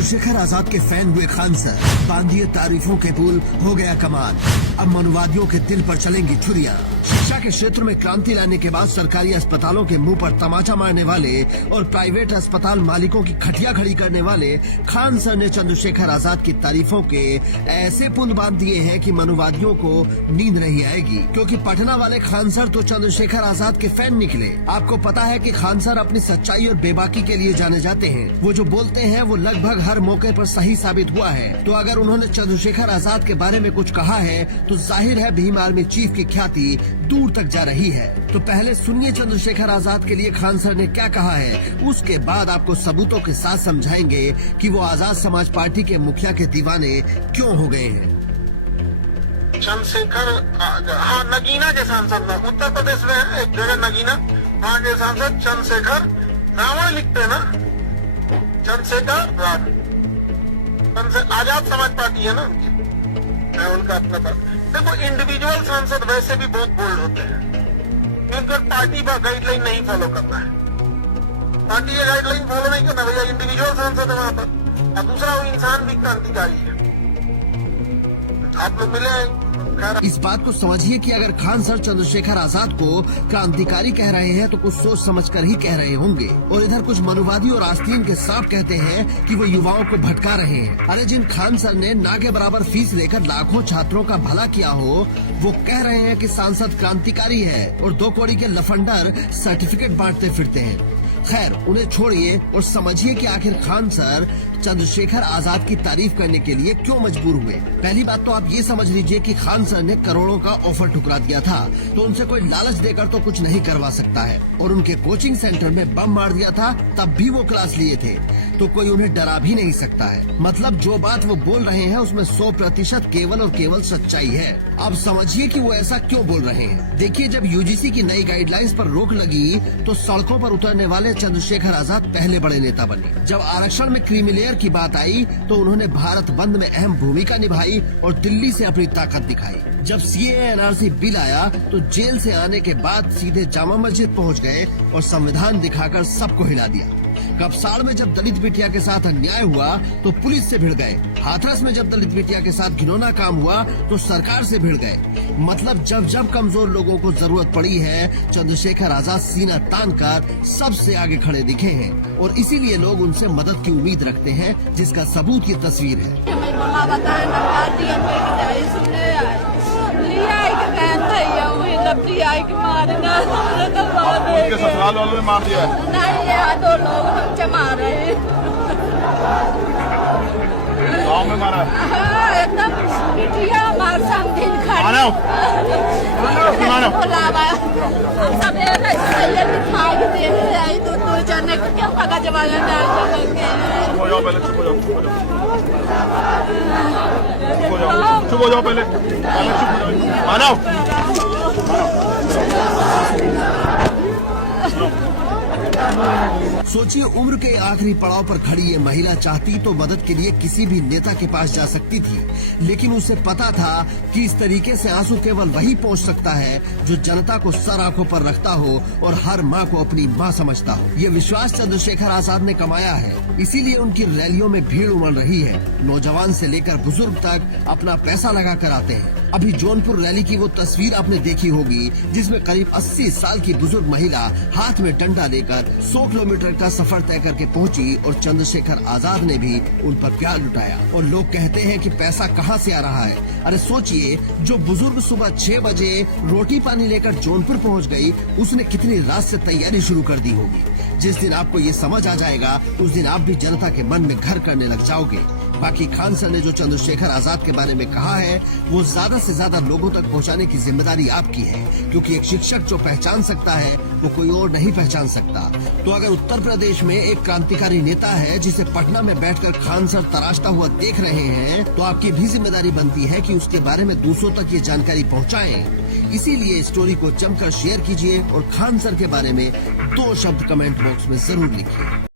चंद्रशेखर आजाद के फैन हुए खान सर, बांधिए तारीफों के पुल, हो गया कमाल। अब मनुवादियों के दिल पर चलेंगी छुरियां। शिक्षा के क्षेत्र में क्रांति लाने के बाद सरकारी अस्पतालों के मुंह पर तमाचा मारने वाले और प्राइवेट अस्पताल मालिकों की खटिया खड़ी करने वाले खान सर ने चंद्रशेखर आजाद की तारीफों के ऐसे पुल बांध दिए हैं कि मनुवादियों को नींद नहीं आएगी, क्योंकि पटना वाले खान सर तो चंद्रशेखर आजाद के फैन निकले। आपको पता है कि खान सर अपनी सच्चाई और बेबाकी के लिए जाने जाते हैं। वो जो बोलते हैं वो लगभग हर मौके पर सही साबित हुआ है। तो अगर उन्होंने चंद्रशेखर आजाद के बारे में कुछ कहा है तो जाहिर है भीम आर्मी चीफ की ख्याति दूर तक जा रही है। तो पहले सुनिए चंद्रशेखर आजाद के लिए खान सर ने क्या कहा है, उसके बाद आपको सबूतों के साथ समझाएंगे कि वो आजाद समाज पार्टी के मुखिया के दीवाने क्यों हो गए हैं। चंद्रशेखर, हाँ, नगीना के सांसद में उत्तर प्रदेश में है एक जगह नगीना, वहाँ के सांसद चंद्रशेखर रावण लिखते हैं ना, चंद्रशेखर रावण। आजाद समाज पार्टी है ना उनकी, उनका अपना पार्टी। देखो, इंडिविजुअल सांसद वैसे भी बहुत बोल्ड होते हैं, क्योंकि पार्टी का गाइडलाइन नहीं फॉलो करना है। पार्टी का गाइडलाइन फॉलो नहीं करना, भैया इंडिविजुअल सांसद है वहाँ पर। और दूसरा, वो इंसान भी क्रांतिकारी है। आप लोग मिले। इस बात को समझिए कि अगर खान सर चंद्रशेखर आजाद को क्रांतिकारी कह रहे हैं तो कुछ सोच समझकर ही कह रहे होंगे। और इधर कुछ मनुवादी और आस्तीन के सांप कहते हैं कि वो युवाओं को भटका रहे हैं। अरे जिन खान सर ने ना के बराबर फीस लेकर लाखों छात्रों का भला किया हो, वो कह रहे हैं कि सांसद क्रांतिकारी है और 2 कौड़ी के लफंडर सर्टिफिकेट बांटते फिरते हैं। खैर, उन्हें छोड़िए और समझिए कि आखिर खान सर चंद्रशेखर आजाद की तारीफ करने के लिए क्यों मजबूर हुए। पहली बात तो आप ये समझ लीजिए कि खान सर ने करोड़ों का ऑफर ठुकरा दिया था, तो उनसे कोई लालच देकर तो कुछ नहीं करवा सकता है। और उनके कोचिंग सेंटर में बम मार दिया था, तब भी वो क्लास लिए थे, तो कोई उन्हें डरा भी नहीं सकता है। मतलब जो बात वो बोल रहे हैं उसमें 100% केवल और केवल सच्चाई है। अब समझिए कि वो ऐसा क्यों बोल रहे हैं। देखिए, जब यूजीसी की नई गाइडलाइंस पर रोक लगी तो सड़कों पर उतरने वाले चंद्रशेखर आजाद पहले बड़े नेता बने। जब आरक्षण में क्रीमी लेयर की बात आई तो उन्होंने भारत बंद में अहम भूमिका निभाई और दिल्ली से अपनी ताकत दिखाई। जब सीएए एनआरसी बिल आया तो जेल से आने के बाद सीधे जामा मस्जिद पहुंच गए और संविधान दिखाकर सबको हिला दिया। कपसाड़ में जब दलित बिटिया के साथ अन्याय हुआ तो पुलिस से भिड़ गए। हाथरस में जब दलित बिटिया के साथ घिनौना काम हुआ तो सरकार से भिड़ गए। मतलब जब जब कमजोर लोगों को जरूरत पड़ी है, चंद्रशेखर आजाद सीना तान कर सबसे आगे खड़े दिखे हैं और इसीलिए लोग उनसे मदद की उम्मीद रखते हैं, जिसका सबूत ये तस्वीर है। ससुराल वालों ने मार दिया है। नहीं, 2 लोग हमसे मार रहे हैं। गाँव में मारा है। एकदम बिटिया मार समझिन खड़ी। हम सब दिखाई दे रहे तो जाने क्या पका जमाना चुप हो जाओ पहले, चुप हो जाओ, चुप हो जाओ पहले, चुप हो जाओ। मानव सोचिए, उम्र के आखिरी पड़ाव पर खड़ी ये महिला चाहती तो मदद के लिए किसी भी नेता के पास जा सकती थी, लेकिन उसे पता था कि इस तरीके से आंसू केवल वही पहुंच सकता है जो जनता को सर आंखों पर रखता हो और हर माँ को अपनी माँ समझता हो। ये विश्वास चंद्रशेखर आजाद ने कमाया है, इसीलिए उनकी रैलियों में भीड़ उमड़ रही है। नौजवान से लेकर बुजुर्ग तक अपना पैसा लगा कर आते हैं। अभी जौनपुर रैली की वो तस्वीर आपने देखी होगी, जिसमें करीब 80 साल की बुजुर्ग महिला हाथ में डंडा लेकर 100 किलोमीटर का सफर तय करके पहुंची और चंद्रशेखर आजाद ने भी उन पर प्यार लुटाया। और लोग कहते हैं कि पैसा कहां से आ रहा है। अरे सोचिए, जो बुजुर्ग सुबह 6 बजे रोटी पानी लेकर जौनपुर पहुंच गई, उसने कितनी रात से तैयारी शुरू कर दी होगी। जिस दिन आपको ये समझ आ जाएगा, उस दिन आप भी जनता के मन में घर करने लग जाओगे। बाकी खान सर ने जो चंद्रशेखर आजाद के बारे में कहा है, वो ज्यादा से ज्यादा लोगों तक पहुंचाने की जिम्मेदारी आपकी है, क्योंकि एक शिक्षक जो पहचान सकता है वो कोई और नहीं पहचान सकता। तो अगर उत्तर प्रदेश में एक क्रांतिकारी नेता है जिसे पटना में बैठकर खान सर तराशता हुआ देख रहे हैं, तो आपकी भी जिम्मेदारी बनती है कि उसके बारे में दूसरों तक ये जानकारी पहुँचाएं। इसीलिए स्टोरी को जमकर शेयर कीजिए और खान सर के बारे में 2 शब्द कमेंट बॉक्स में जरूर लिखिए।